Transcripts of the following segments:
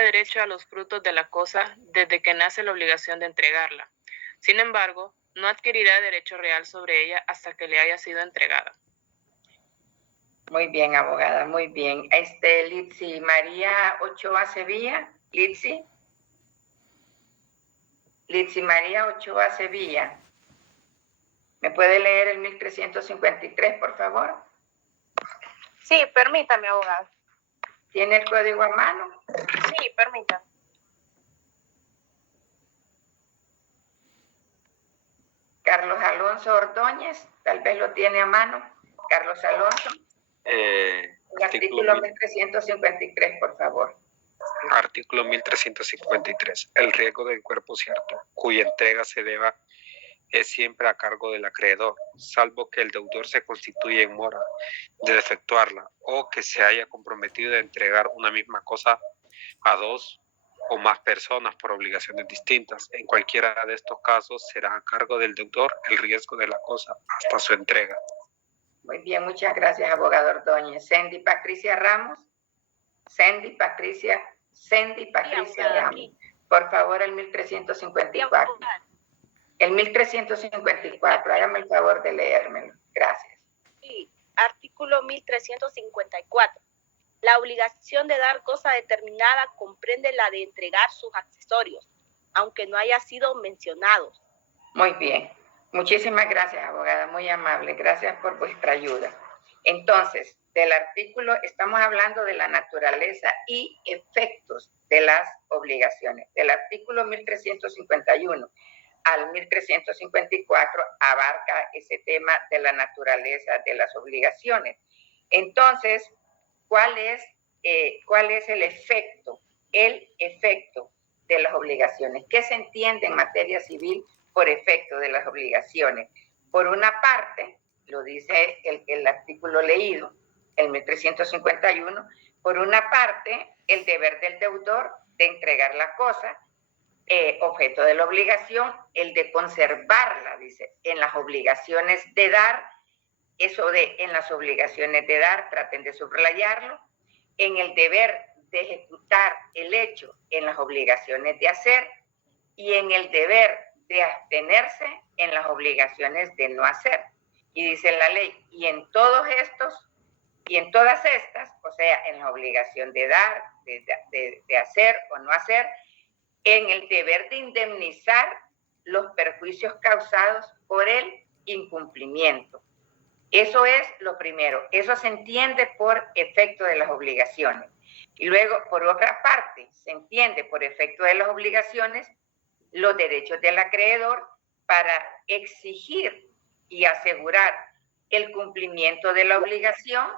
derecho a los frutos de la cosa desde que nace la obligación de entregarla. Sin embargo, no adquirirá derecho real sobre ella hasta que le haya sido entregada. Muy bien, abogada, muy bien. Litsi María Ochoa Sevilla. Litsi María Ochoa Sevilla. ¿Me puede leer el 1353, por favor? Sí, permítame, abogada. ¿Tiene el código a mano? Sí, permítame. Carlos Alonso Ordóñez, tal vez lo tiene a mano. Carlos Alonso. El artículo 1353, por favor. Artículo 1353. El riesgo del cuerpo cierto, cuya entrega se deba, es siempre a cargo del acreedor, salvo que el deudor se constituya en mora de efectuarla o que se haya comprometido a entregar una misma cosa a dos o más personas por obligaciones distintas. En cualquiera de estos casos será a cargo del deudor el riesgo de la cosa hasta su entrega. Muy bien, muchas gracias, abogado Ordóñez. Sandy Patricia Ramos. Sandy Patricia Ramos. Por favor, el 1354. El 1354, hágame el favor de leérmelo. Gracias. Sí, artículo 1354. La obligación de dar cosa determinada comprende la de entregar sus accesorios, aunque no haya sido mencionados. Muy bien. Muchísimas gracias, abogada. Muy amable. Gracias por vuestra ayuda. Entonces, del artículo, estamos hablando de la naturaleza y efectos de las obligaciones. Del artículo 1351 al 1354 abarca ese tema de la naturaleza de las obligaciones. Entonces, ¿cuál es el efecto? El efecto de las obligaciones. ¿Qué se entiende en materia civil por efecto de las obligaciones? Por una parte, lo dice el artículo leído, el 1351, por una parte, el deber del deudor de entregar la cosa, objeto de la obligación, el de conservarla, dice, en las obligaciones de dar, eso de en las obligaciones de dar, traten de subrayarlo, en el deber de ejecutar el hecho, en las obligaciones de hacer, y en el deber de abstenerse en las obligaciones de no hacer. Y dice la ley, y en todos estos, y en todas estas, o sea, en la obligación de dar, de hacer o no hacer, en el deber de indemnizar los perjuicios causados por el incumplimiento. Eso es lo primero, eso se entiende por efecto de las obligaciones. Y luego, por otra parte, se entiende por efecto de las obligaciones los derechos del acreedor para exigir y asegurar el cumplimiento de la obligación,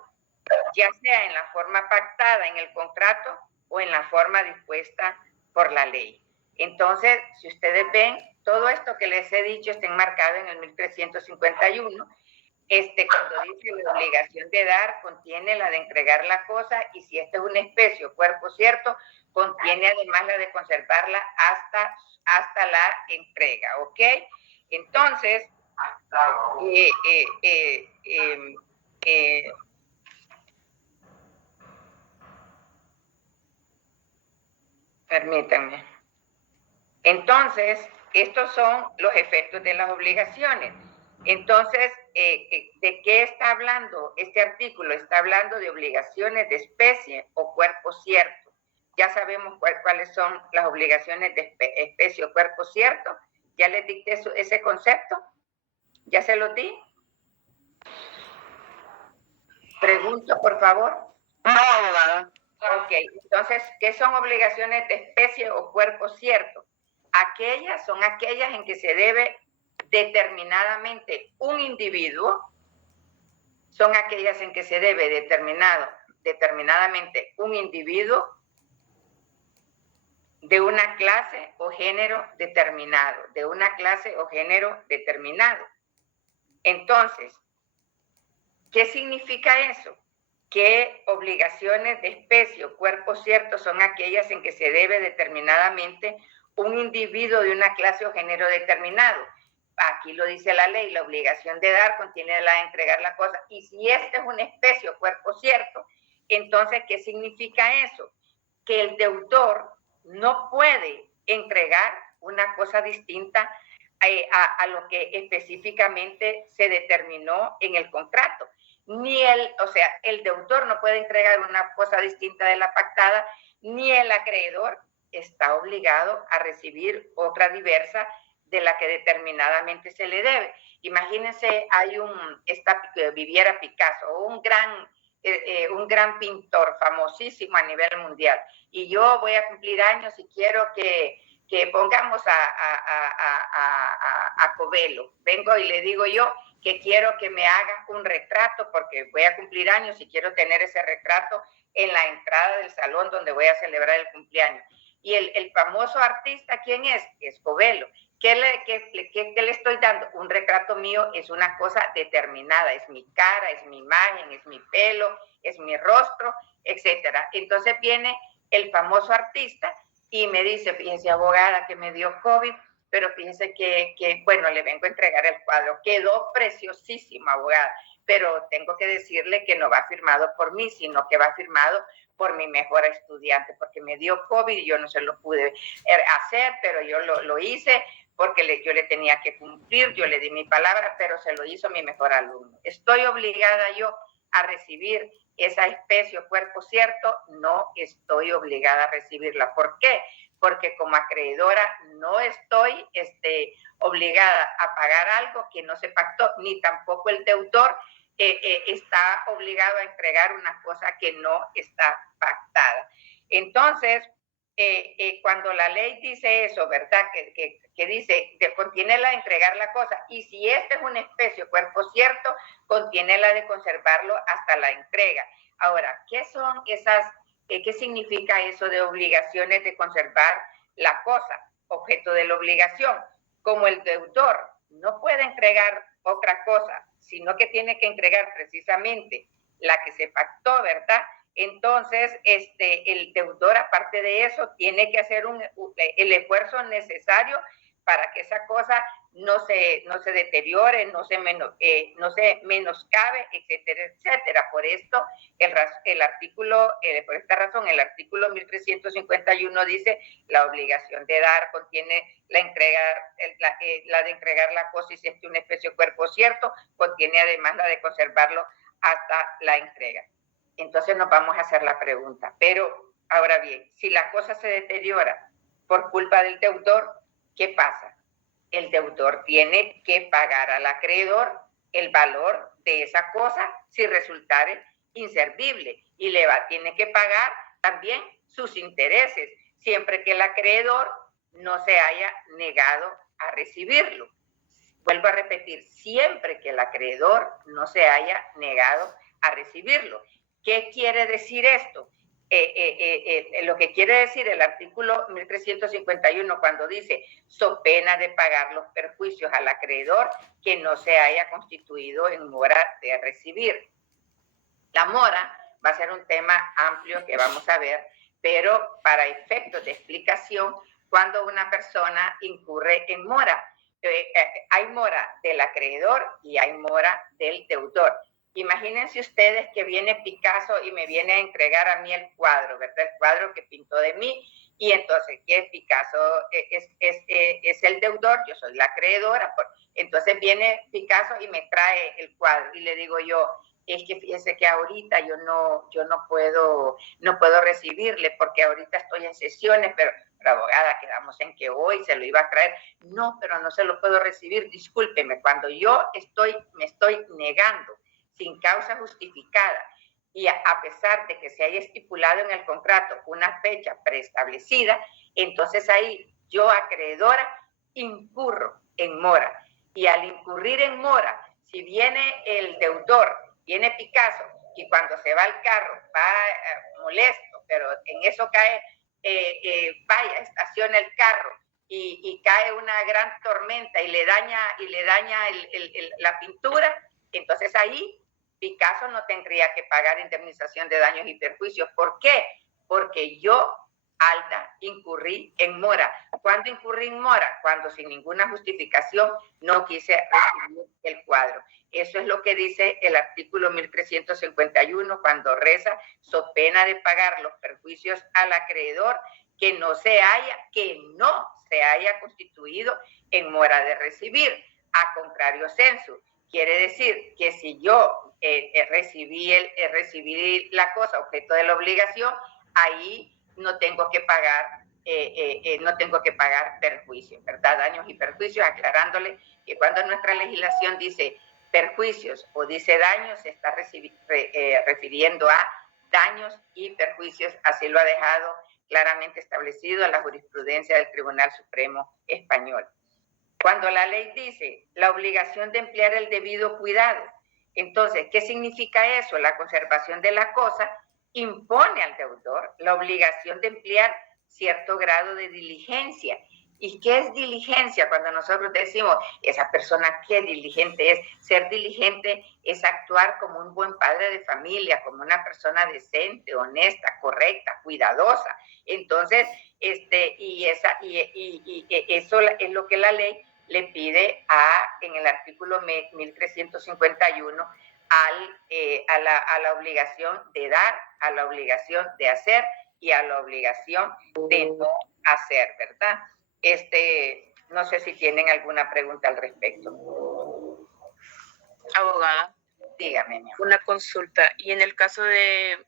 ya sea en la forma pactada en el contrato o en la forma dispuesta por la ley. Entonces, si ustedes ven, todo esto que les he dicho está enmarcado en el 1351. Cuando dice la obligación de dar, contiene la de entregar la cosa, y si esta es una especie o cuerpo cierto, contiene además la de conservarla hasta la entrega, ¿ok? Entonces, permítanme. Entonces, estos son los efectos de las obligaciones. Entonces, ¿de qué está hablando este artículo? Está hablando de obligaciones de especie o cuerpo cierto. Ya sabemos cuáles son las obligaciones de especie o cuerpo cierto. ¿Ya les dicté ese concepto? ¿Ya se lo di? Pregunto, por favor. No, abogada. Ok, entonces, ¿qué son obligaciones de especie o cuerpo cierto? Aquellas son aquellas en que se debe determinadamente un individuo, son aquellas en que se debe determinadamente un individuo de una clase o género determinado, Entonces, ¿qué significa eso? Que obligaciones de especie o cuerpo cierto son aquellas en que se debe determinadamente un individuo de una clase o género determinado. Aquí lo dice la ley, la obligación de dar contiene la de entregar la cosa. Y si esta es una especie o cuerpo cierto, entonces, ¿qué significa eso? que el deudor no puede entregar una cosa distinta a lo que específicamente se determinó en el contrato. El deudor no puede entregar una cosa distinta de la pactada, ni el acreedor está obligado a recibir otra diversa de la que determinadamente se le debe. Imagínense, viviera Picasso, un gran pintor famosísimo a nivel mundial, y yo voy a cumplir años y quiero que pongamos a Covelo. Vengo y le digo yo que quiero que me haga un retrato porque voy a cumplir años y quiero tener ese retrato en la entrada del salón donde voy a celebrar el cumpleaños. Y el famoso artista, ¿quién es? Es Covelo. ¿Qué le estoy dando? Un retrato mío es una cosa determinada, es mi cara, es mi imagen, es mi pelo, es mi rostro, etcétera. Entonces viene el famoso artista y me dice, fíjese, abogada, que me dio COVID, pero fíjese que bueno, le vengo a entregar el cuadro. Quedó preciosísimo, abogada, pero tengo que decirle que no va firmado por mí, sino que va firmado por mi mejor estudiante, porque me dio COVID y yo no se lo pude hacer, pero yo lo hice porque yo le tenía que cumplir, yo le di mi palabra, pero se lo hizo mi mejor alumno. ¿Estoy obligada yo a recibir esa especie o cuerpo cierto? No estoy obligada a recibirla. ¿Por qué? Porque como acreedora no estoy obligada a pagar algo que no se pactó, ni tampoco el deudor está obligado a entregar una cosa que no está pactada. Entonces, cuando la ley dice eso, ¿verdad? Que dice, contiene la de entregar la cosa, y si esta es una especie o cuerpo cierto, contiene la de conservarlo hasta la entrega. Ahora, ¿qué son esas, qué significa eso de obligaciones de conservar la cosa, objeto de la obligación? Como el deudor no puede entregar otra cosa, sino que tiene que entregar precisamente la que se pactó, ¿verdad? Entonces, el deudor, aparte de eso, tiene que hacer el esfuerzo necesario para que esa cosa no se deteriore, no se menoscabe, etcétera, etcétera. Por esto, por esta razón, el artículo 1351 dice la obligación de dar contiene la de entregar la cosa y si es una especie o cuerpo cierto, contiene además la de conservarlo hasta la entrega. Entonces nos vamos a hacer la pregunta, pero ahora bien, si la cosa se deteriora por culpa del deudor, ¿qué pasa? El deudor tiene que pagar al acreedor el valor de esa cosa si resultare inservible y tiene que pagar también sus intereses, siempre que el acreedor no se haya negado a recibirlo. Vuelvo a repetir, siempre que el acreedor no se haya negado a recibirlo. ¿Qué quiere decir esto? Lo que quiere decir el artículo 1351 cuando dice so pena de pagar los perjuicios al acreedor que no se haya constituido en mora de recibir. La mora va a ser un tema amplio que vamos a ver, pero para efectos de explicación, cuando una persona incurre en mora, hay mora del acreedor y hay mora del deudor. Imagínense ustedes que viene Picasso y me viene a entregar a mí el cuadro, ¿verdad? El cuadro que pintó de mí, y entonces que Picasso es el deudor, yo soy la acreedora, entonces viene Picasso y me trae el cuadro y le digo yo, es que fíjese que ahorita yo no puedo recibirle porque ahorita estoy en sesiones, pero abogada, quedamos en que hoy se lo iba a traer. No, pero no se lo puedo recibir, discúlpeme, cuando yo me estoy negando sin causa justificada y a pesar de que se haya estipulado en el contrato una fecha preestablecida, entonces ahí yo, acreedora, incurro en mora. Y al incurrir en mora, si viene el deudor, viene Picasso, y cuando se va al carro va molesto, pero en eso cae, estaciona el carro y cae una gran tormenta y le daña la pintura, entonces ahí Picasso no tendría que pagar indemnización de daños y perjuicios. ¿Por qué? Porque yo, Alda, incurrí en mora. ¿Cuándo incurrí en mora? Cuando sin ninguna justificación no quise recibir el cuadro. Eso es lo que dice el artículo 1351 cuando reza, so pena de pagar los perjuicios al acreedor que no se haya constituido en mora de recibir, a contrario censo. Quiere decir que si yo recibí la cosa objeto de la obligación, ahí no tengo que pagar perjuicios, ¿verdad? Daños y perjuicios, aclarándole que cuando nuestra legislación dice perjuicios o dice daños, se está refiriendo a daños y perjuicios, así lo ha dejado claramente establecido en la jurisprudencia del Tribunal Supremo Español. Cuando la ley dice la obligación de emplear el debido cuidado, entonces, ¿qué significa eso? La conservación de la cosa impone al deudor la obligación de emplear cierto grado de diligencia. ¿Y qué es diligencia? Cuando nosotros decimos, esa persona qué diligente es, ser diligente es actuar como un buen padre de familia, como una persona decente, honesta, correcta, cuidadosa. Entonces, eso es lo que la ley le pide en el artículo 1351 a la obligación de dar, a la obligación de hacer y a la obligación de no hacer, ¿verdad? No sé si tienen alguna pregunta al respecto. Abogada. Dígame, mi amor. Una consulta. Y en el caso en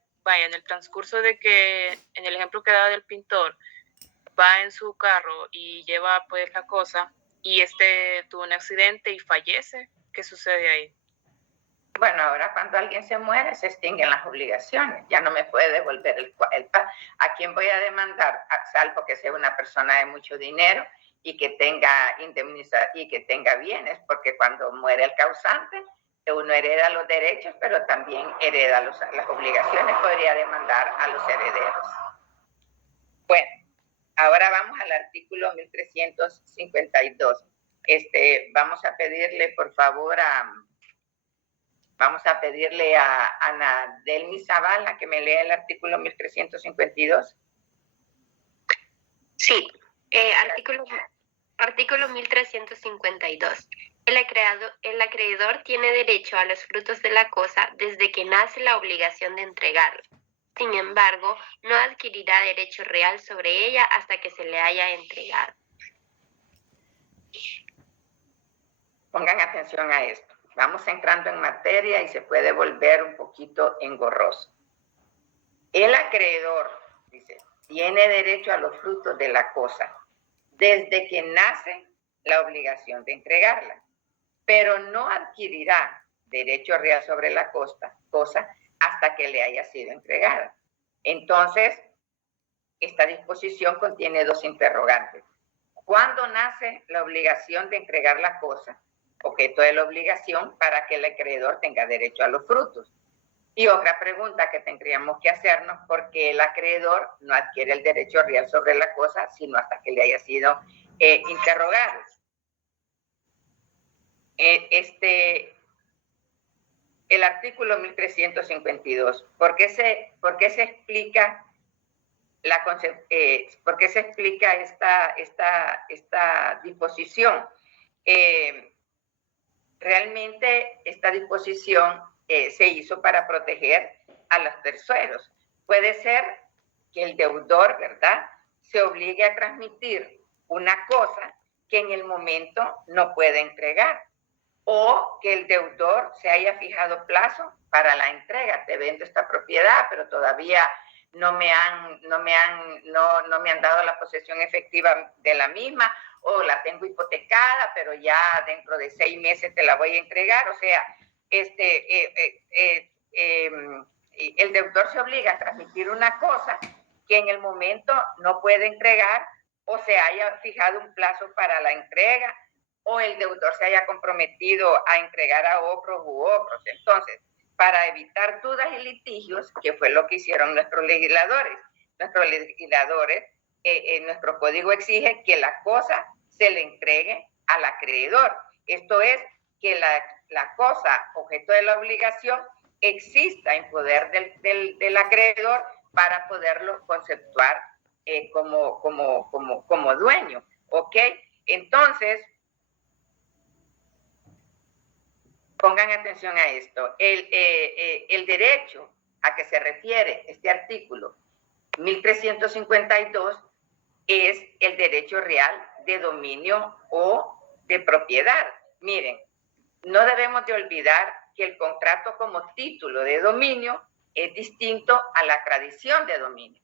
el transcurso de que, en el ejemplo que daba del pintor, va en su carro y lleva pues la cosa y tuvo un accidente y fallece, ¿qué sucede ahí? Bueno, ahora cuando alguien se muere se extinguen las obligaciones, ya no me puede devolver el ¿a quién voy a demandar? Salvo que sea una persona de mucho dinero y que tenga y que tenga bienes, porque cuando muere el causante, uno hereda los derechos, pero también hereda las obligaciones, podría demandar a los herederos. Bueno, ahora vamos al artículo 1352. Vamos a pedirle, por favor, Vamos a pedirle a Ana Delmi Zavala que me lea el artículo 1352. Sí, artículo 1352. El acreedor tiene derecho a los frutos de la cosa desde que nace la obligación de entregarla. Sin embargo, no adquirirá derecho real sobre ella hasta que se le haya entregado. Pongan atención a esto. Vamos entrando en materia y se puede volver un poquito engorroso. El acreedor, dice, tiene derecho a los frutos de la cosa desde que nace la obligación de entregarla, pero no adquirirá derecho real sobre la cosa hasta que le haya sido entregada. Entonces, esta disposición contiene dos interrogantes. ¿Cuándo nace la obligación de entregar la cosa? Objeto de la obligación para que el acreedor tenga derecho a los frutos. Y otra pregunta que tendríamos que hacernos, ¿por qué el acreedor no adquiere el derecho real sobre la cosa sino hasta que le haya sido interrogado? El artículo 1352, ¿por qué se explica por qué se explica esta disposición? Realmente esta disposición se hizo para proteger a los terceros. Puede ser que el deudor, ¿verdad?, se obligue a transmitir una cosa que en el momento no puede entregar, o que el deudor se haya fijado plazo para la entrega. Te vendo esta propiedad, pero todavía no me han dado la posesión efectiva de la misma, o la tengo hipotecada, pero ya dentro de 6 meses te la voy a entregar. O sea, el deudor se obliga a transmitir una cosa que en el momento no puede entregar, o se haya fijado un plazo para la entrega, o el deudor se haya comprometido a entregar a otros u otros. Entonces, para evitar dudas y litigios, que fue lo que hicieron nuestros legisladores, nuestro código exige que la cosa se le entregue al acreedor. Esto es, que la cosa objeto de la obligación exista en poder del acreedor para poderlo conceptuar como dueño, ¿ok? Entonces, pongan atención a esto. El derecho a que se refiere este artículo 1352 es el derecho real de dominio o de propiedad. Miren, no debemos de olvidar que el contrato como título de dominio es distinto a la tradición de dominio.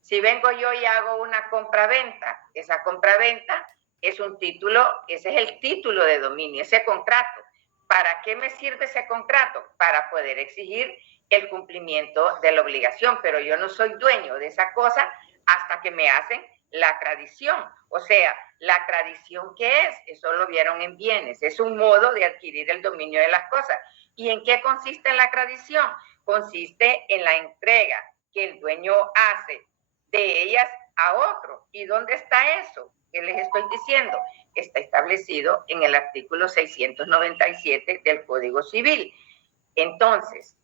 Si vengo yo y hago una compraventa, esa compraventa es un título, ese es el título de dominio, ese contrato. ¿Para qué me sirve ese contrato? Para poder exigir el cumplimiento de la obligación, pero yo no soy dueño de esa cosa hasta que me hacen la tradición. O sea, la tradición, ¿qué es? Eso lo vieron en bienes, es un modo de adquirir el dominio de las cosas. ¿Y en qué consiste la tradición? Consiste en la entrega que el dueño hace de ellas a otro. ¿Y dónde está eso? ¿Qué les estoy diciendo? Está establecido en el artículo 697 del Código Civil. Entonces,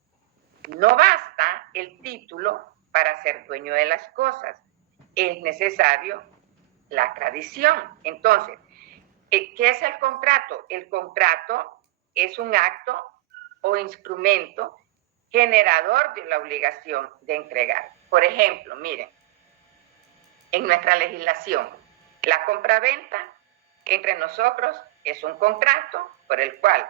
no basta el título para ser dueño de las cosas. Es necesario la tradición. Entonces, ¿qué es el contrato? El contrato es un acto o instrumento generador de la obligación de entregar. Por ejemplo, miren, en nuestra legislación, la compraventa entre nosotros es un contrato por el cual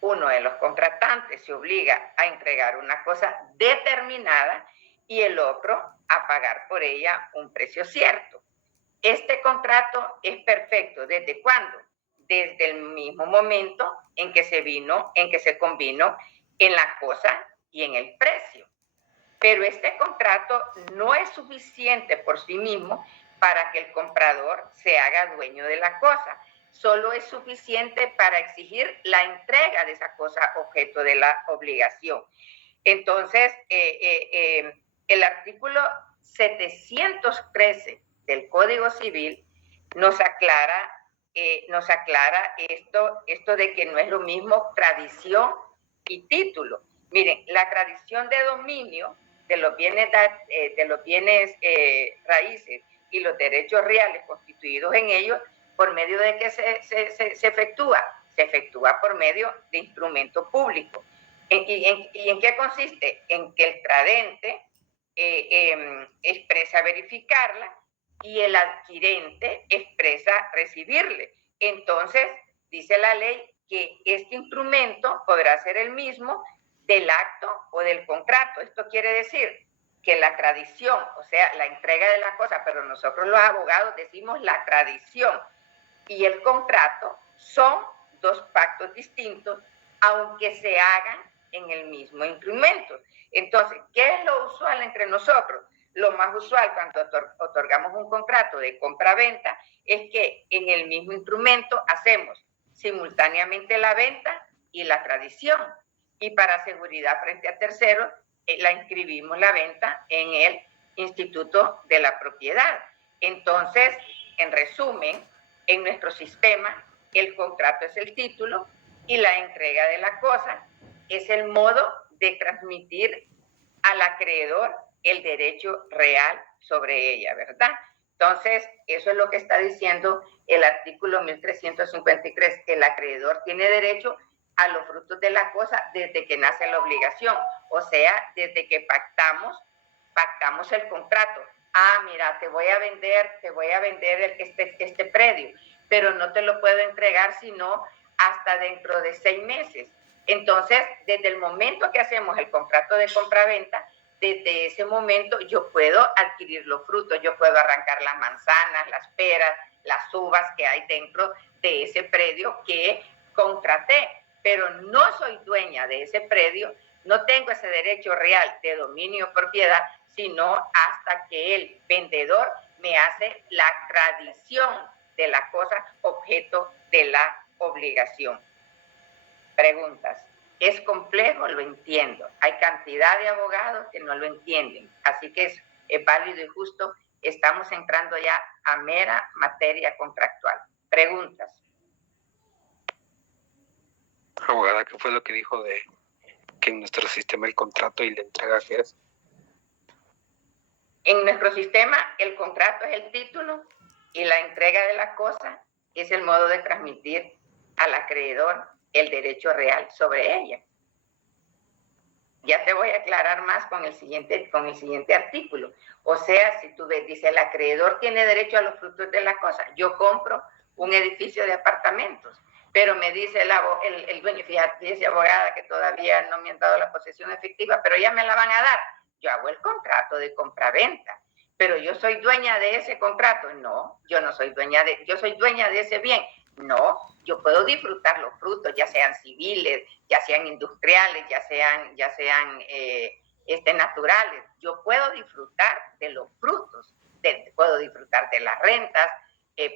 uno de los contratantes se obliga a entregar una cosa determinada y el otro a pagar por ella un precio cierto. Este contrato es perfecto. ¿Desde cuándo? Desde el mismo momento en que se convino en la cosa y en el precio. Pero este contrato no es suficiente por sí mismo para que el comprador se haga dueño de la cosa. Solo es suficiente para exigir la entrega de esa cosa objeto de la obligación. Entonces, el artículo 713 del Código Civil nos aclara esto de que no es lo mismo tradición y título. Miren, la tradición de dominio de los bienes raíces y los derechos reales constituidos en ellos, ¿por medio de qué se efectúa? Se efectúa por medio de instrumento público. ¿Y en qué consiste? En que el tradente expresa verificarla y el adquirente expresa recibirle. Entonces, dice la ley que este instrumento podrá ser el mismo del acto o del contrato. Esto quiere decir que la tradición, o sea, la entrega de la cosa, pero nosotros los abogados decimos la tradición y el contrato son dos pactos distintos, aunque se hagan en el mismo instrumento. Entonces, ¿qué es lo usual entre nosotros? Lo más usual cuando otorgamos un contrato de compra-venta es que en el mismo instrumento hacemos simultáneamente la venta y la tradición. Y para seguridad frente a terceros, la inscribimos la venta en el Instituto de la Propiedad. Entonces, en resumen, en nuestro sistema, el contrato es el título y la entrega de la cosa es el modo de transmitir al acreedor el derecho real sobre ella, ¿verdad? Entonces, eso es lo que está diciendo el artículo 1353. El acreedor tiene derecho a los frutos de la cosa desde que nace la obligación, o sea, desde que pactamos el contrato. Ah, mira, te voy a vender este predio, pero no te lo puedo entregar sino hasta dentro de 6 meses. Entonces, desde el momento que hacemos el contrato de compra-venta, desde ese momento yo puedo adquirir los frutos, yo puedo arrancar las manzanas, las peras, las uvas que hay dentro de ese predio que contraté, pero no soy dueña de ese predio, no tengo ese derecho real de dominio o propiedad, sino hasta que el vendedor me hace la tradición de la cosa objeto de la obligación. Preguntas. ¿Es complejo? Lo entiendo. Hay cantidad de abogados que no lo entienden. Así que es válido y justo. Estamos entrando ya a mera materia contractual. Preguntas. Abogada, ¿qué fue lo que dijo de que en nuestro sistema el contrato y la entrega qué es? En nuestro sistema, el contrato es el título y la entrega de la cosa es el modo de transmitir al acreedor el derecho real sobre ella. Ya te voy a aclarar más con el siguiente artículo. O sea, si tú ves, dice, el acreedor tiene derecho a los frutos de la cosa. Yo compro un edificio de apartamentos, pero me dice el dueño, fíjate, dice abogada que todavía no me han dado la posesión efectiva, pero ya me la van a dar. Yo hago el contrato de compraventa, pero yo soy dueña de ese contrato. No, yo no soy dueña yo soy dueña de ese bien. No, yo puedo disfrutar los frutos, ya sean civiles, ya sean industriales, ya sean naturales. Yo puedo disfrutar de los frutos, puedo disfrutar de las rentas,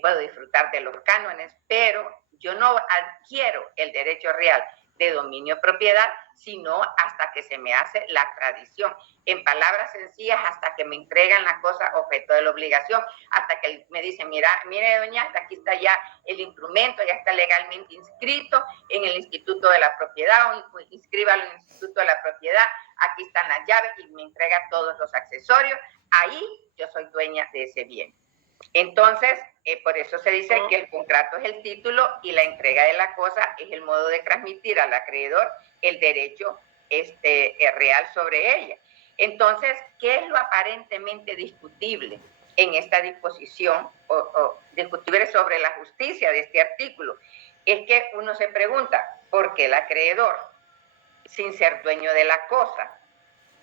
puedo disfrutar de los cánones, pero yo no adquiero el derecho real de dominio propiedad, sino hasta que se me hace la tradición. En palabras sencillas, hasta que me entregan la cosa objeto de la obligación, hasta que me dicen, mire doña, aquí está ya el instrumento, ya está legalmente inscrito en el Instituto de la Propiedad, o inscríbalo en el Instituto de la Propiedad, aquí están las llaves y me entrega todos los accesorios, ahí yo soy dueña de ese bien. Entonces, por eso se dice que el contrato es el título y la entrega de la cosa es el modo de transmitir al acreedor el derecho real sobre ella. Entonces, ¿qué es lo aparentemente discutible en esta disposición o discutible sobre la justicia de este artículo? Es que uno se pregunta, ¿por qué el acreedor, sin ser dueño de la cosa,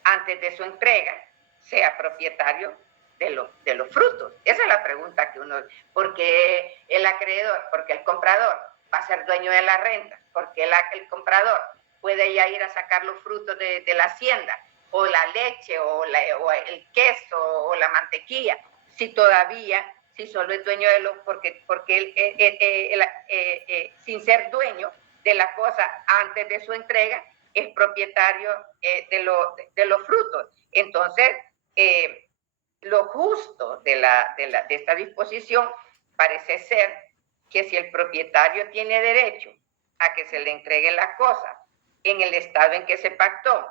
antes de su entrega, sea propietario de los frutos? Esa es la pregunta que uno... ¿Por qué el acreedor? Porque el comprador va a ser dueño de la renta, porque el comprador puede ya ir a sacar los frutos de la hacienda, o la leche, o el queso, o la mantequilla, si solo es dueño de los... porque él sin ser dueño de la cosa antes de su entrega, es propietario de los frutos. Entonces, lo justo de esta disposición parece ser que si el propietario tiene derecho a que se le entregue la cosa en el estado en que se pactó,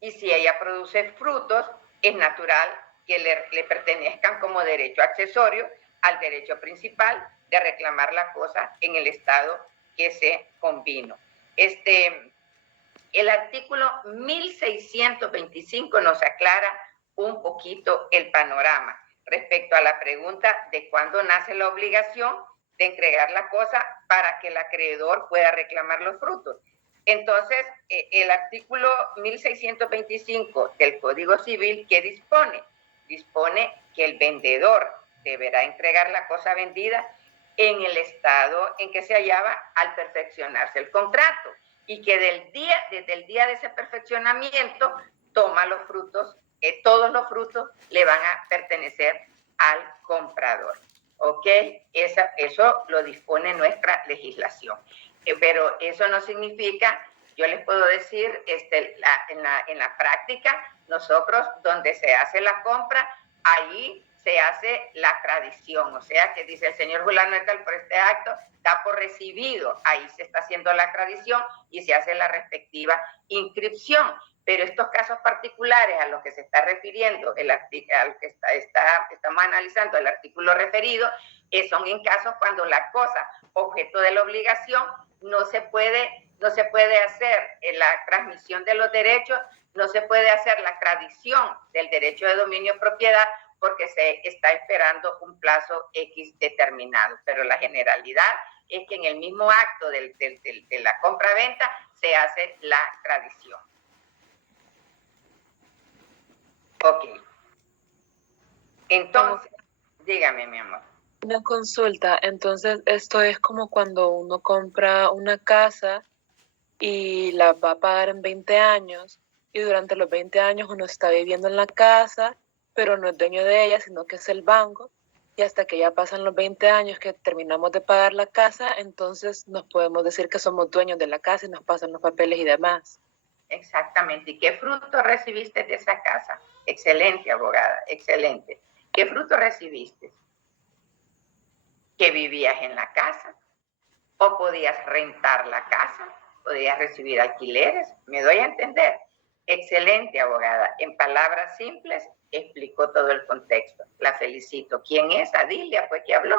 y si ella produce frutos, es natural que le pertenezcan como derecho accesorio al derecho principal de reclamar la cosa en el estado que se convino. El artículo 1625 nos aclara un poquito el panorama respecto a la pregunta de cuándo nace la obligación de entregar la cosa para que el acreedor pueda reclamar los frutos. Entonces, el artículo 1625 del Código Civil, ¿qué dispone? Dispone que el vendedor deberá entregar la cosa vendida en el estado en que se hallaba al perfeccionarse el contrato, y que desde el día de ese perfeccionamiento toma los frutos, todos los frutos le van a pertenecer al comprador. ¿Ok? Eso lo dispone nuestra legislación. Pero eso no significa, yo les puedo decir, en la práctica, nosotros donde se hace la compra, ahí se hace la tradición, o sea que dice el señor fulano de tal por este acto, da por recibido, ahí se está haciendo la tradición y se hace la respectiva inscripción. Pero estos casos particulares a los que se está refiriendo, al que estamos analizando el artículo referido, son en casos cuando la cosa objeto de la obligación no se puede hacer la transmisión de los derechos, no se puede hacer la tradición del derecho de dominio propiedad, porque se está esperando un plazo X determinado. Pero la generalidad es que en el mismo acto de la compra-venta se hace la tradición. Ok. Entonces, dígame, mi amor. Una consulta, entonces esto es como cuando uno compra una casa y la va a pagar en 20 años, y durante los 20 años uno está viviendo en la casa, pero no es dueño de ella, sino que es el banco, y hasta que ya pasan los 20 años que terminamos de pagar la casa, entonces nos podemos decir que somos dueños de la casa y nos pasan los papeles y demás. Exactamente. ¿Y qué fruto recibiste de esa casa? Excelente, abogada, excelente. ¿Qué fruto recibiste? Que vivías en la casa, o podías rentar la casa, podías recibir alquileres, me doy a entender. Excelente, abogada. En palabras simples, explicó todo el contexto. La felicito. ¿Quién es? Adilia, pues, que habló.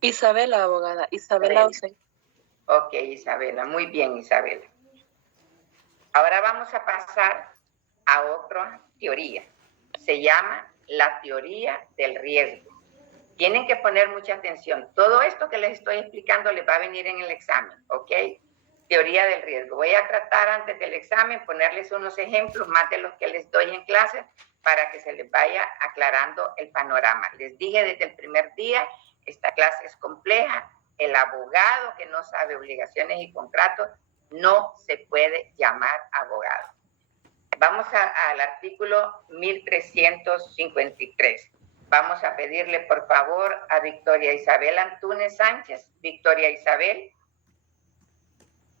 Isabela, abogada. Isabela Ocey. Ok, Isabela. Muy bien, Isabela. Ahora vamos a pasar a otra teoría. Se llama la teoría del riesgo. Tienen que poner mucha atención. Todo esto que les estoy explicando les va a venir en el examen, ¿ok? Teoría del riesgo. Voy a tratar antes del examen ponerles unos ejemplos más de los que les doy en clase para que se les vaya aclarando el panorama. Les dije desde el primer día, esta clase es compleja. El abogado que no sabe obligaciones y contratos no se puede llamar abogado. Vamos al artículo 1353. Vamos a pedirle, por favor, a Victoria Isabel Antúnez Sánchez. Victoria Isabel.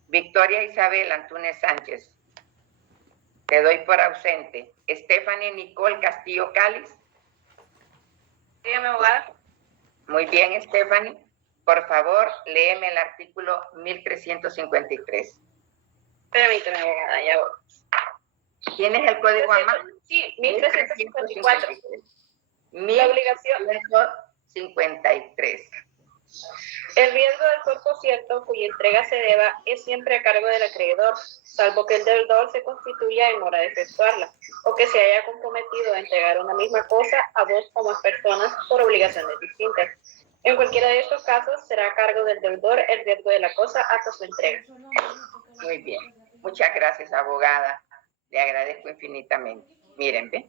Victoria Isabel Antúnez Sánchez. Te doy por ausente. Stephanie Nicole Castillo Cáliz. Dígame, abogada. Muy bien, Stephanie. Por favor, léeme el artículo 1353. Permíteme, abogada, ya voy. ¿Tienes el código a mano? Sí, 1354. La obligación. 1353. El riesgo del cuerpo cierto cuya entrega se deba es siempre a cargo del acreedor, salvo que el deudor se constituya en hora de efectuarla, o que se haya comprometido a entregar una misma cosa a dos o más personas por obligaciones distintas. En cualquiera de estos casos será a cargo del deudor el riesgo de la cosa hasta su entrega. Muy bien. Muchas gracias, abogada. Le agradezco infinitamente. Miren, ¿ve?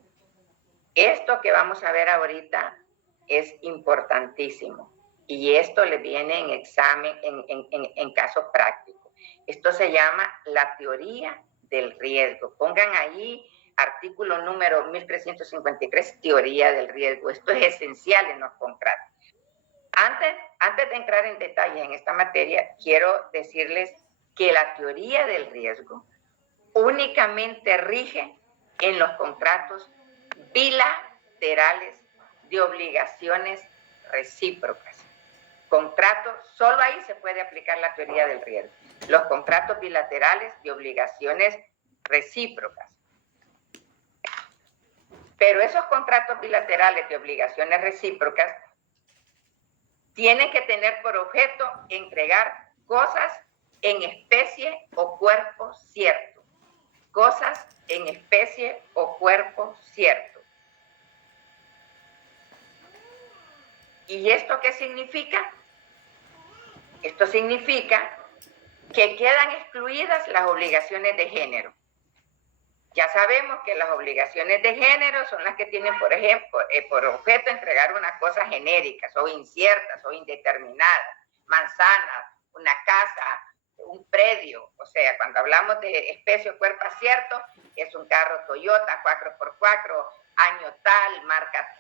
Esto que vamos a ver ahorita es importantísimo. Y esto le viene en examen, en caso práctico. Esto se llama la teoría del riesgo. Pongan ahí artículo número 1353, teoría del riesgo. Esto es esencial en los contratos. Antes de entrar en detalles en esta materia, quiero decirles que la teoría del riesgo únicamente rige en los contratos bilaterales de obligaciones recíprocas. Contratos, solo ahí se puede aplicar la teoría del riesgo. Los contratos bilaterales de obligaciones recíprocas. Pero esos contratos bilaterales de obligaciones recíprocas tienen que tener por objeto entregar cosas en especie o cuerpo cierto. Cosas en especie o cuerpo cierto. ¿Y esto qué significa? Esto significa que quedan excluidas las obligaciones de género. Ya sabemos que las obligaciones de género son las que tienen, por ejemplo, por objeto entregar una cosa genérica, o inciertas, o indeterminadas, manzanas, una casa, un predio. O sea, cuando hablamos de especie o cuerpo cierto, es un carro Toyota 4x4, año tal, marca,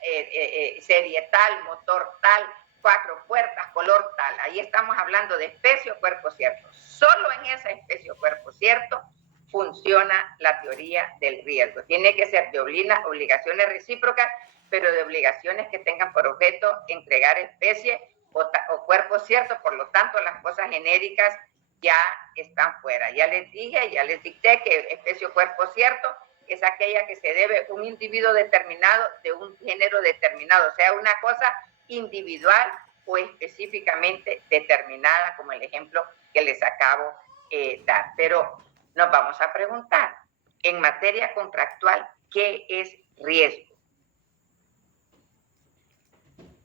serie tal, motor tal, 4 puertas, color tal. Ahí estamos hablando de especie o cuerpo cierto. Solo en esa especie o cuerpo cierto funciona la teoría del riesgo. Tiene que ser de obligaciones recíprocas, pero de obligaciones que tengan por objeto entregar especie o cuerpo cierto. Por lo tanto, las cosas genéricas ya están fuera. Ya les dije, ya les dicté que especie o cuerpo cierto es aquella que se debe un individuo determinado de un género determinado, o sea, una cosa individual o específicamente determinada, como el ejemplo que les acabo de dar. Pero nos vamos a preguntar, en materia contractual, ¿qué es riesgo?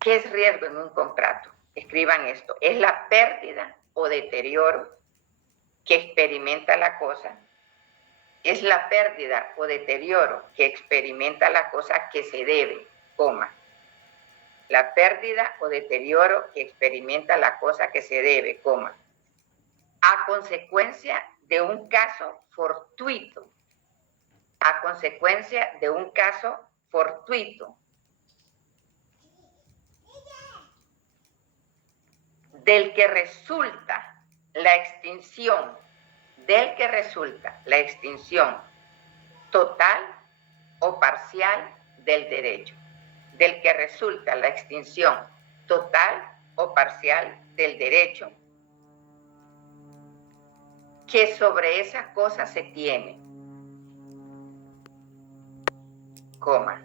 ¿Qué es riesgo en un contrato? Escriban esto. Es la pérdida o deterioro que experimenta la cosa. Es la pérdida o deterioro que experimenta la cosa que se debe, coma. La pérdida o deterioro que experimenta la cosa que se debe, coma. A consecuencia de un caso fortuito. A consecuencia de un caso fortuito. Del que resulta la extinción total o parcial del derecho. Del que resulta la extinción total o parcial del derecho que sobre esa cosa se tiene coma,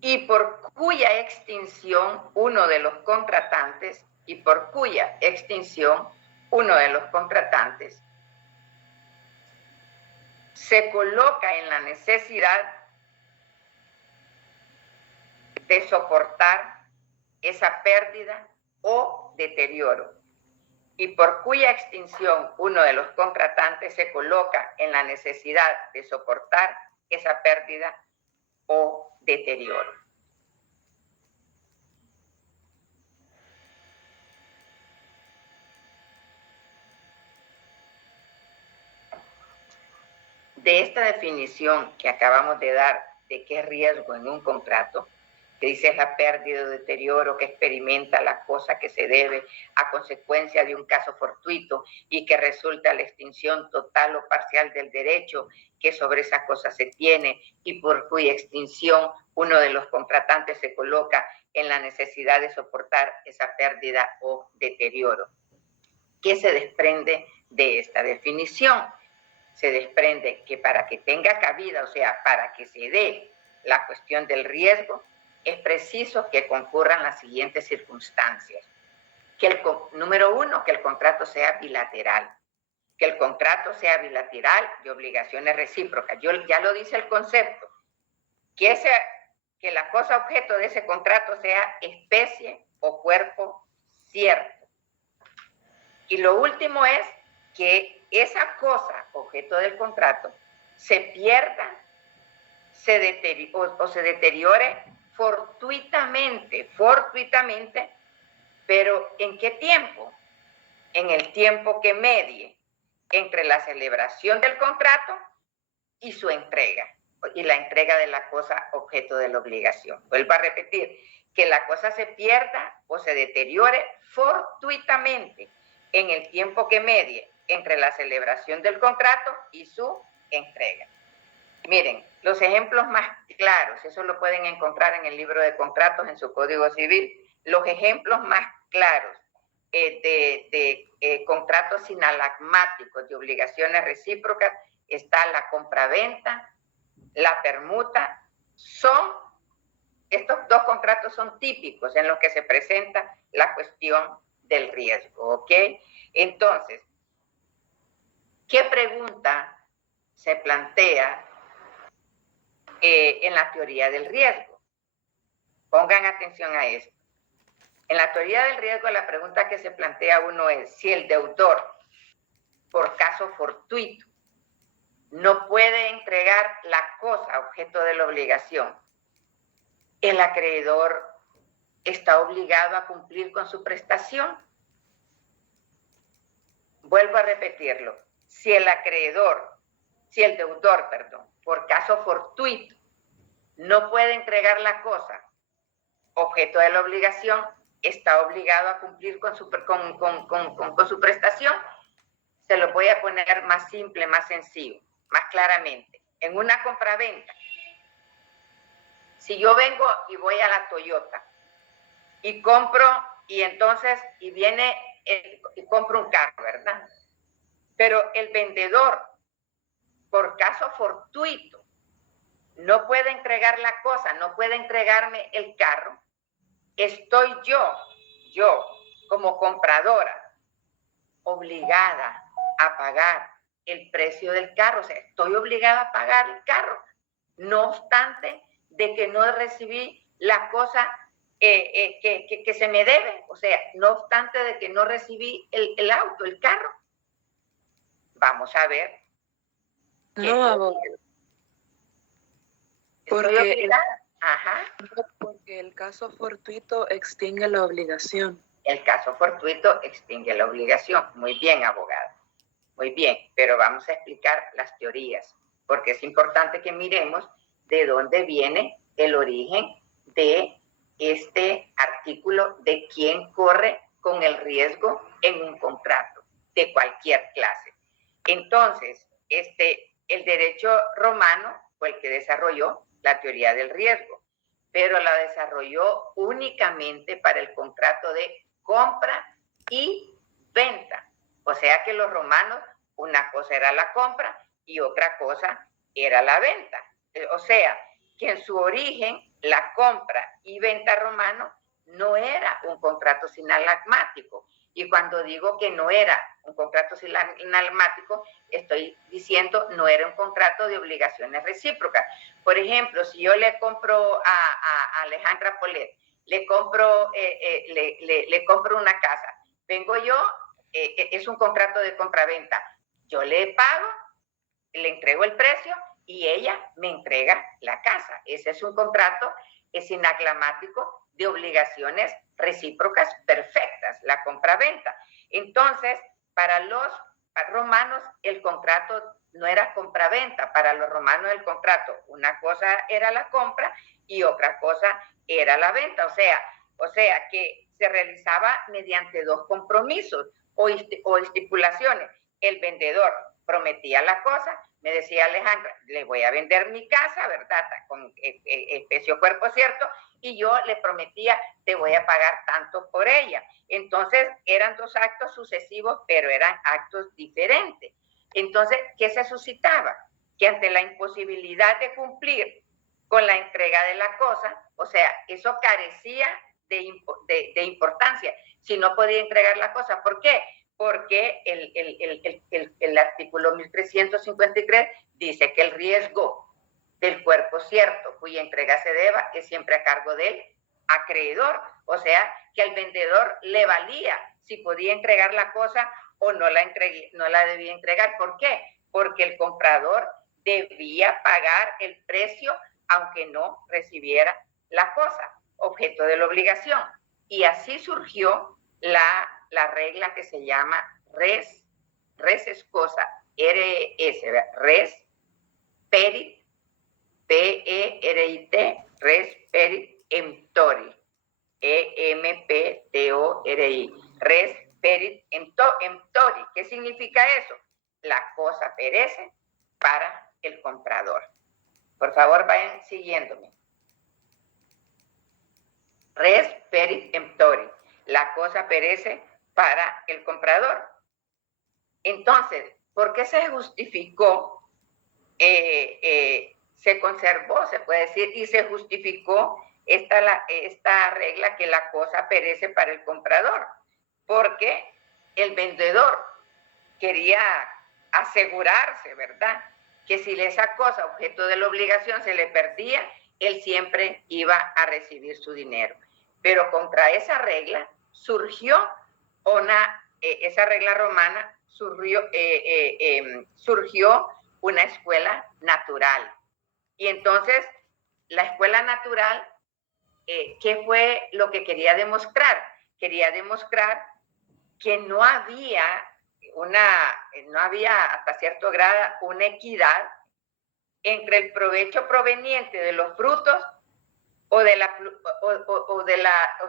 y por cuya extinción uno de los contratantes se coloca en la necesidad de soportar esa pérdida o deterioro, y por cuya extinción uno de los contratantes se coloca en la necesidad de soportar esa pérdida o deterioro. De esta definición que acabamos de dar de qué es riesgo en un contrato, que dice es la pérdida o deterioro que experimenta la cosa que se debe a consecuencia de un caso fortuito y que resulta la extinción total o parcial del derecho que sobre esa cosa se tiene y por cuya extinción uno de los contratantes se coloca en la necesidad de soportar esa pérdida o deterioro. ¿Qué se desprende de esta definición? Se desprende que para que tenga cabida, o sea, para que se dé la cuestión del riesgo, es preciso que concurran las siguientes circunstancias. Número uno, que el contrato sea bilateral. Que el contrato sea bilateral de obligaciones recíprocas. Ya lo dice el concepto. Que la cosa objeto de ese contrato sea especie o cuerpo cierto. Y lo último es que esa cosa objeto del contrato se pierda se deteriore fortuitamente, pero ¿en qué tiempo? En el tiempo que medie entre la celebración del contrato y su entrega, y la entrega de la cosa objeto de la obligación. Vuelvo a repetir, que la cosa se pierda o se deteriore fortuitamente en el tiempo que medie entre la celebración del contrato y su entrega. Miren, los ejemplos más claros, eso lo pueden encontrar en el libro de contratos, en su Código Civil, los ejemplos más claros de contratos sinalagmáticos, de obligaciones recíprocas, está la compraventa, la permuta. Estos dos contratos son típicos en los que se presenta la cuestión del riesgo, ¿ok? Entonces, ¿qué pregunta se plantea en la teoría del riesgo? Pongan atención a esto. En la teoría del riesgo, la pregunta que se plantea uno es si el deudor, por caso fortuito, no puede entregar la cosa objeto de la obligación, ¿el acreedor está obligado a cumplir con su prestación? Vuelvo a repetirlo. Si el deudor, por caso fortuito, no puede entregar la cosa objeto de la obligación, está obligado a cumplir con su prestación. Se lo voy a poner más simple, más sencillo, más claramente. En una compraventa, si yo vengo y voy a la Toyota y compro, y compro un carro, ¿verdad? Pero el vendedor, por caso fortuito, no puede entregar la cosa, no puede entregarme el carro, estoy yo como compradora, obligada a pagar el precio del carro. O sea, estoy obligada a pagar el carro, no obstante de que no recibí la cosa que se me debe. O sea, no obstante de que no recibí el auto, el carro. Vamos a ver. No, abogado. Porque el caso fortuito extingue la obligación. El caso fortuito extingue la obligación. Muy bien, abogado. Muy bien, pero vamos a explicar las teorías, porque es importante que miremos de dónde viene el origen de este artículo de quién corre con el riesgo en un contrato de cualquier clase. Entonces, el derecho romano fue el que desarrolló la teoría del riesgo, pero la desarrolló únicamente para el contrato de compra y venta. O sea que los romanos, una cosa era la compra y otra cosa era la venta. O sea, que en su origen la compra y venta romano no era un contrato sinalagmático. Y cuando digo que no era un contrato sinalagmático, estoy diciendo no era un contrato de obligaciones recíprocas. Por ejemplo, si yo le compro a Alejandra Polet, le compro una casa, vengo yo, es un contrato de compraventa, yo le pago, le entrego el precio y ella me entrega la casa. Ese es un contrato sinagmático de obligaciones recíprocas perfectas, la compra-venta. Entonces, para los romanos el contrato no era compra-venta, para los romanos el contrato, una cosa era la compra y otra cosa era la venta, o sea que se realizaba mediante dos compromisos o estipulaciones. El vendedor prometía la cosa, me decía Alejandra, le voy a vender mi casa, ¿verdad? Con precio cuerpo cierto, y yo le prometía, te voy a pagar tanto por ella. Entonces, eran dos actos sucesivos, pero eran actos diferentes. Entonces, ¿qué se suscitaba? Que ante la imposibilidad de cumplir con la entrega de la cosa, o sea, eso carecía de importancia, si no podía entregar la cosa. ¿Por qué? Porque el artículo 1353 dice que el riesgo del cuerpo cierto, cuya entrega se deba, es siempre a cargo del acreedor. O sea, que al vendedor le valía si podía entregar la cosa o no la debía entregar. ¿Por qué? Porque el comprador debía pagar el precio aunque no recibiera la cosa, objeto de la obligación. Y así surgió la regla que se llama res es cosa, res perit, P-E-R-I-T, res perit emptori, E-M-P-T-O-R-I, res perit emptori. ¿Qué significa eso? La cosa perece para el comprador. Por favor, vayan siguiéndome. Res perit emptori. La cosa perece para el comprador. Entonces, ¿por qué se justificó? Se conservó, se puede decir, y se justificó esta regla que la cosa perece para el comprador, porque el vendedor quería asegurarse, ¿verdad?, que si esa cosa, objeto de la obligación, se le perdía, él siempre iba a recibir su dinero. Pero contra esa regla surgió esa regla romana, surgió una escuela natural. Y entonces, la escuela natural, ¿qué fue lo que quería demostrar? Quería demostrar que no había hasta cierto grado una equidad entre el provecho proveniente de los frutos o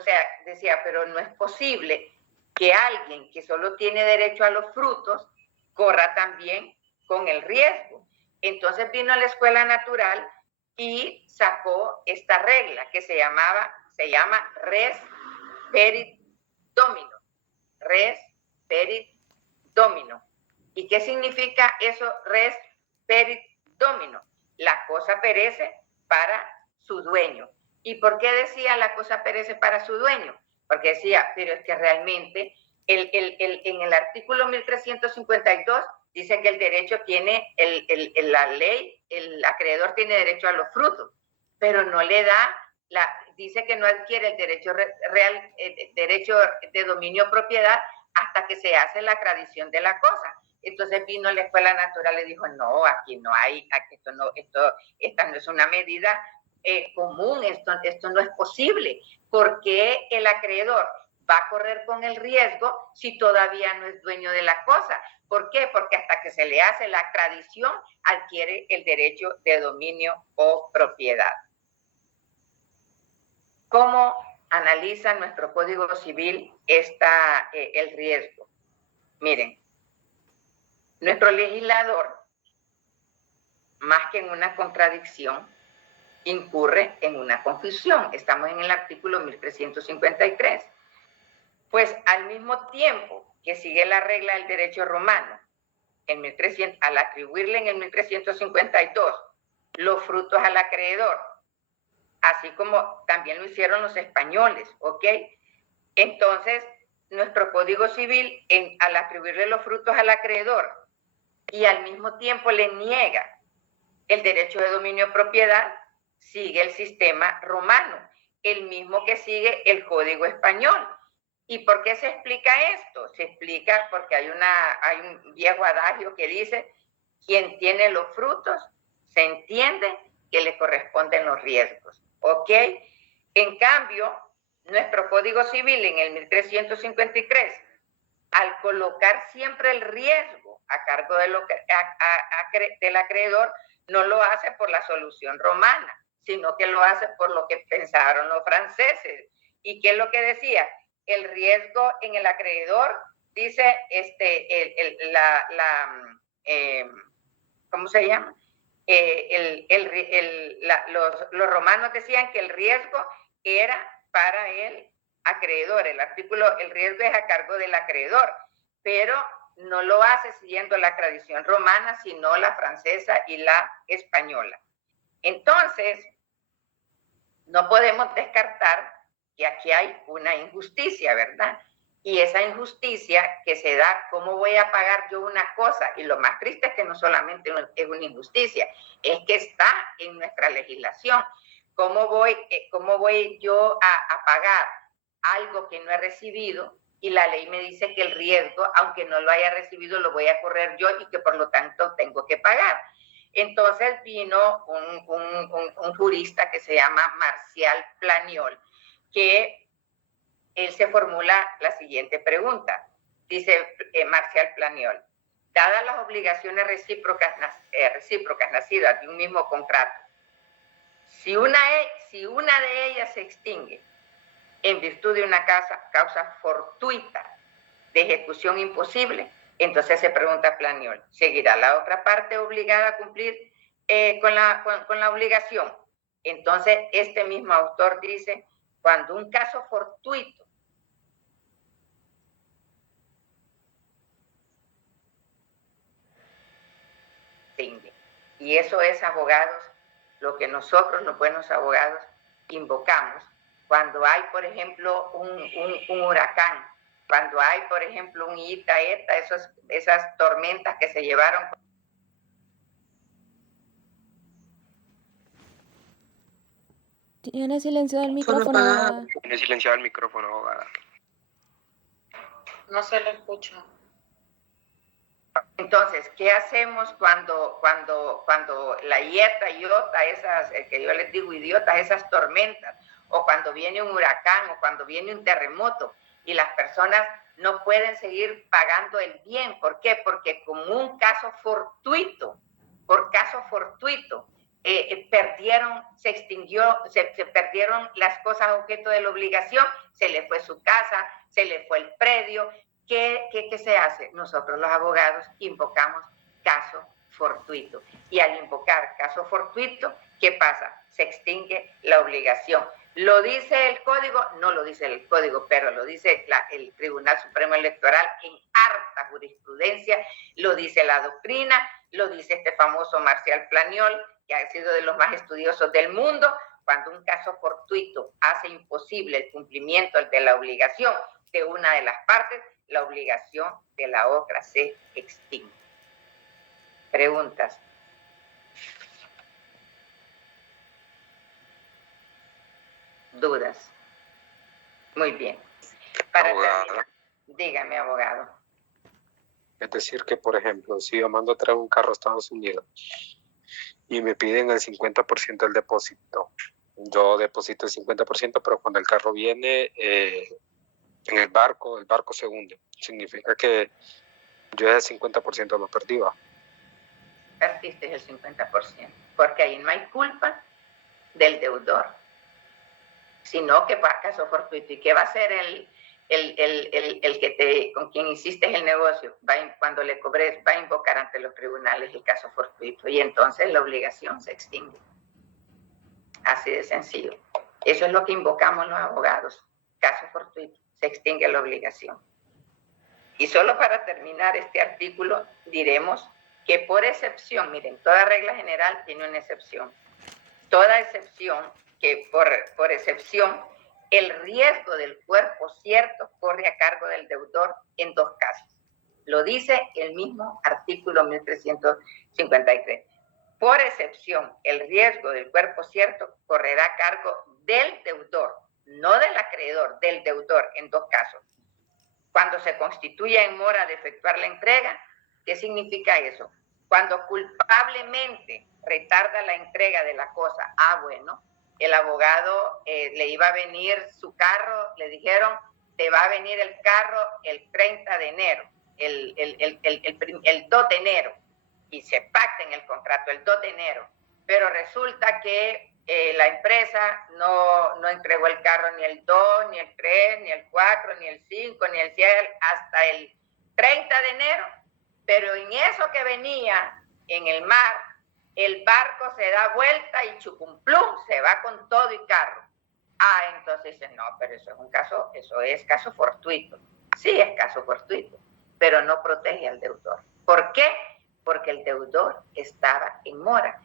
sea, decía, pero no es posible que alguien que solo tiene derecho a los frutos corra también con el riesgo. Entonces vino a la escuela natural y sacó esta regla que se llama res perit domino. Res perit domino. ¿Y qué significa eso, res perit domino? La cosa perece para su dueño. ¿Y por qué decía la cosa perece para su dueño? Porque decía, pero es que realmente en el artículo 1352 dice que el derecho tiene, la ley, el acreedor tiene derecho a los frutos, pero no le da, dice que no adquiere el derecho real, derecho de dominio propiedad hasta que se hace la tradición de la cosa. Entonces vino la escuela natural y dijo, no, aquí no hay, esta no es una medida común, esto no es posible, porque el acreedor va a correr con el riesgo si todavía no es dueño de la cosa. ¿Por qué? Porque hasta que se le hace la tradición, adquiere el derecho de dominio o propiedad. ¿Cómo analiza nuestro Código Civil el riesgo? Miren, nuestro legislador, más que en una contradicción, incurre en una confusión. Estamos en el artículo 1353. Pues al mismo tiempo que sigue la regla del derecho romano al atribuirle en el 1352 los frutos al acreedor, así como también lo hicieron los españoles, ¿ok? Entonces, nuestro Código Civil, al atribuirle los frutos al acreedor y al mismo tiempo le niega el derecho de dominio propiedad, sigue el sistema romano, el mismo que sigue el Código Español. ¿Y por qué se explica esto? Se explica porque hay un viejo adagio que dice: quien tiene los frutos, se entiende que le corresponden los riesgos, ¿ok? En cambio, nuestro Código Civil en el 1353, al colocar siempre el riesgo a cargo del acreedor, no lo hace por la solución romana, sino que lo hace por lo que pensaron los franceses. ¿Y qué es lo que decía? El riesgo en el acreedor, dice ¿cómo se llama? Los romanos decían que el riesgo era para el acreedor. El riesgo es a cargo del acreedor, pero no lo hace siguiendo la tradición romana, sino la francesa y la española. Entonces, no podemos descartar que aquí hay una injusticia, ¿verdad? Y esa injusticia que se da, ¿cómo voy a pagar yo una cosa? Y lo más triste es que no solamente es una injusticia, es que está en nuestra legislación. ¿Cómo voy yo a pagar algo que no he recibido? Y la ley me dice que el riesgo, aunque no lo haya recibido, lo voy a correr yo y que por lo tanto tengo que pagar. Entonces vino un jurista que se llama Marcial Planiol, que él se formula la siguiente pregunta. Dice Marcial Planiol: dadas las obligaciones recíprocas nacidas de un mismo contrato, si una de ellas se extingue en virtud de una causa fortuita de ejecución imposible, entonces se pregunta Planiol: ¿seguirá la otra parte obligada a cumplir con la obligación? Entonces este mismo autor dice: cuando un caso fortuito extingue. Y eso es, abogados, lo que nosotros, los buenos abogados, invocamos cuando hay, por ejemplo, un huracán, cuando hay, por ejemplo, un Ita, Eta, esas tormentas que se llevaron. Tiene silenciado el micrófono, abogada. Tiene silenciado el micrófono, abogada. No se lo escucha. Entonces, ¿qué hacemos cuando la ieta, iota, esas que yo les digo idiotas, esas tormentas, o cuando viene un huracán, o cuando viene un terremoto, y las personas no pueden seguir pagando el bien? ¿Por qué? Porque como un caso fortuito, se extinguió, se perdieron las cosas objeto de la obligación, se le fue su casa, se le fue el predio. ¿Qué se hace? Nosotros los abogados invocamos caso fortuito. Y al invocar caso fortuito, ¿qué pasa? Se extingue la obligación. ¿Lo dice el código? No lo dice el código, pero lo dice el Tribunal Supremo Electoral en harta jurisprudencia, lo dice la doctrina, lo dice este famoso Marcial Planiol, que ha sido de los más estudiosos del mundo. Cuando un caso fortuito hace imposible el cumplimiento de la obligación de una de las partes, la obligación de la otra se extingue. Preguntas. ¿Dudas? Muy bien. Dígame, abogado. Es decir, que por ejemplo, si yo mando a traer un carro a Estados Unidos y me piden el 50% del depósito, yo deposito el 50%, pero cuando el carro viene en el barco se hunde. Significa que yo ese 50% lo perdí, ¿va? Perdiste el 50%, porque ahí no hay culpa del deudor, sino que va a caso fortuito. ¿Y qué va a hacer el que con quien hiciste el negocio? Cuando le cobres, va a invocar ante los tribunales el caso fortuito, y entonces la obligación se extingue. Así de sencillo. Eso es lo que invocamos los abogados: caso fortuito, se extingue la obligación. Y solo para terminar este artículo, diremos que por excepción, miren, toda regla general tiene una excepción. Toda excepción, que por excepción, el riesgo del cuerpo cierto corre a cargo del deudor en 2 casos. Lo dice el mismo artículo 1353. Por excepción, el riesgo del cuerpo cierto correrá a cargo del deudor, no del acreedor, del deudor en 2 casos. Cuando se constituya en mora de efectuar la entrega, ¿qué significa eso? Cuando culpablemente retarda la entrega de la cosa. Bueno, el abogado le iba a venir su carro, le dijeron, te va a venir el carro el 30 de enero, el 2 de enero, y se pacta en el contrato el 2 de enero, pero resulta que la empresa no entregó el carro ni el 2, ni el 3, ni el 4, ni el 5, ni el 6, hasta el 30 de enero, pero en eso que venía en el mar, el barco se da vuelta y chucumplum, se va con todo y carro. Entonces dicen, no, pero eso es caso fortuito. Sí, es caso fortuito, pero no protege al deudor. ¿Por qué? Porque el deudor estaba en mora.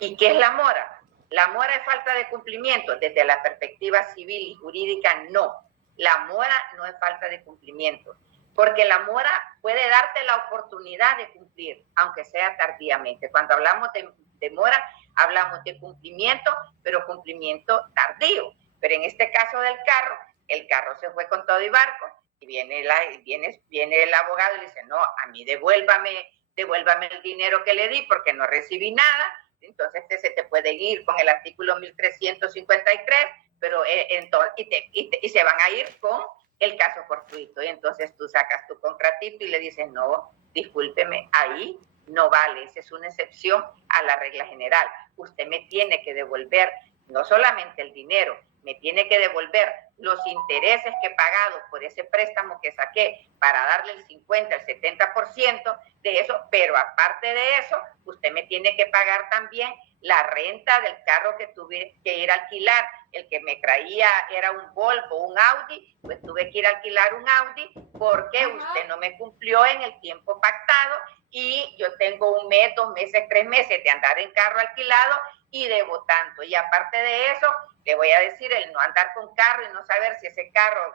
¿Y qué es la mora? La mora es falta de cumplimiento. Desde la perspectiva civil y jurídica, no. La mora no es falta de cumplimiento, porque la mora puede darte la oportunidad de cumplir, aunque sea tardíamente. Cuando hablamos de mora, hablamos de cumplimiento, pero cumplimiento tardío. Pero en este caso del carro, el carro se fue con todo y barco, y viene el abogado y le dice, no, a mí devuélvame el dinero que le di porque no recibí nada. Entonces se te puede ir con el artículo 1353, pero y se van a ir con el caso fortuito. Y entonces tú sacas tu contratito y le dices, no, discúlpeme, ahí no vale, esa es una excepción a la regla general. Usted me tiene que devolver no solamente el dinero, me tiene que devolver los intereses que he pagado por ese préstamo que saqué para darle el 50, el 70% de eso, pero aparte de eso, usted me tiene que pagar también la renta del carro que tuve que ir a alquilar. El que me traía era un Volvo, un Audi, pues tuve que ir a alquilar un Audi porque usted no me cumplió en el tiempo pactado y yo tengo 1 mes, 2 meses, 3 meses de andar en carro alquilado y debo tanto. Y aparte de eso, le voy a decir, el no andar con carro y no saber si ese carro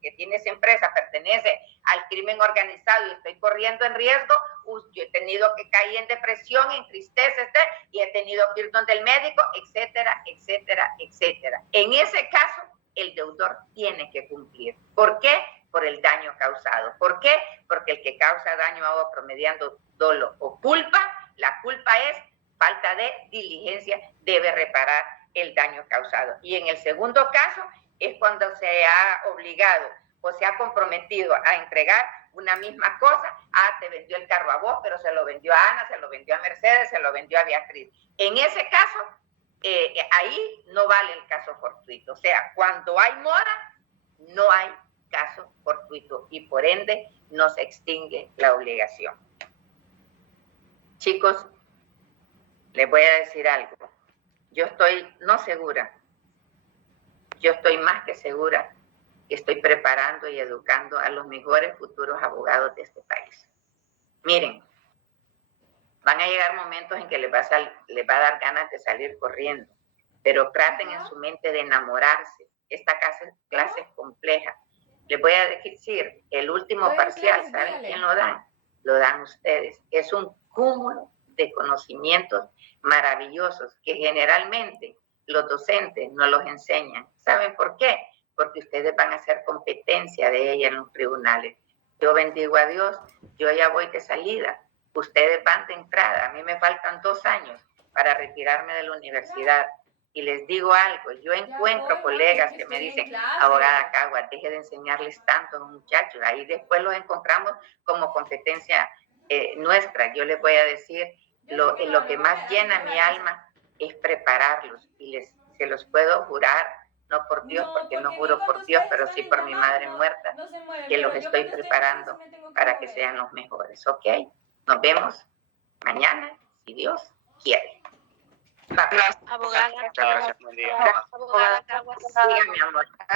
que tiene esa empresa pertenece al crimen organizado y estoy corriendo en riesgo, yo he tenido que caer en depresión, en tristeza, y he tenido que ir donde el médico, etcétera, etcétera, etcétera. En ese caso, el deudor tiene que cumplir. ¿Por qué? Por el daño causado. ¿Por qué? Porque el que causa daño a otro mediando dolo o culpa, la culpa es falta de diligencia, debe reparar el daño causado. Y en el segundo caso es cuando se ha obligado o se ha comprometido a entregar una misma cosa. Te vendió el carro a vos, pero se lo vendió a Ana, se lo vendió a Mercedes, se lo vendió a Beatriz. En ese caso, ahí no vale el caso fortuito. O sea, cuando hay mora, no hay caso fortuito y por ende no se extingue la obligación. Chicos, les voy a decir algo. Yo estoy no segura, yo estoy más que segura que estoy preparando y educando a los mejores futuros abogados de este país. Miren, van a llegar momentos en que les va a dar ganas de salir corriendo, pero traten en su mente de enamorarse. Esta clase es compleja. Les voy a decir, el último parcial, ¿saben quién lo dan? Lo dan ustedes. Es un cúmulo de conocimientos maravillosos que generalmente los docentes no los enseñan. ¿Saben por qué? Porque ustedes van a hacer competencia de ella en los tribunales. Yo bendigo a Dios, yo ya voy de salida, ustedes van de entrada. A mí me faltan 2 años para retirarme de la universidad. Y les digo algo, yo encuentro colegas que me dicen, abogada Cagua, deje de enseñarles tanto a los muchachos. Ahí después los encontramos como competencia nuestra. Yo les voy a decir, lo que más llena mi alma es prepararlos. Y se los puedo jurar, no por Dios, porque no juro por Dios, pero sí por mi madre muerta, que los estoy preparando para que sean los mejores. ¿Ok? Nos vemos mañana, si Dios quiere. Abogada, Gracias, buen día. abogada, Sí, mi amor.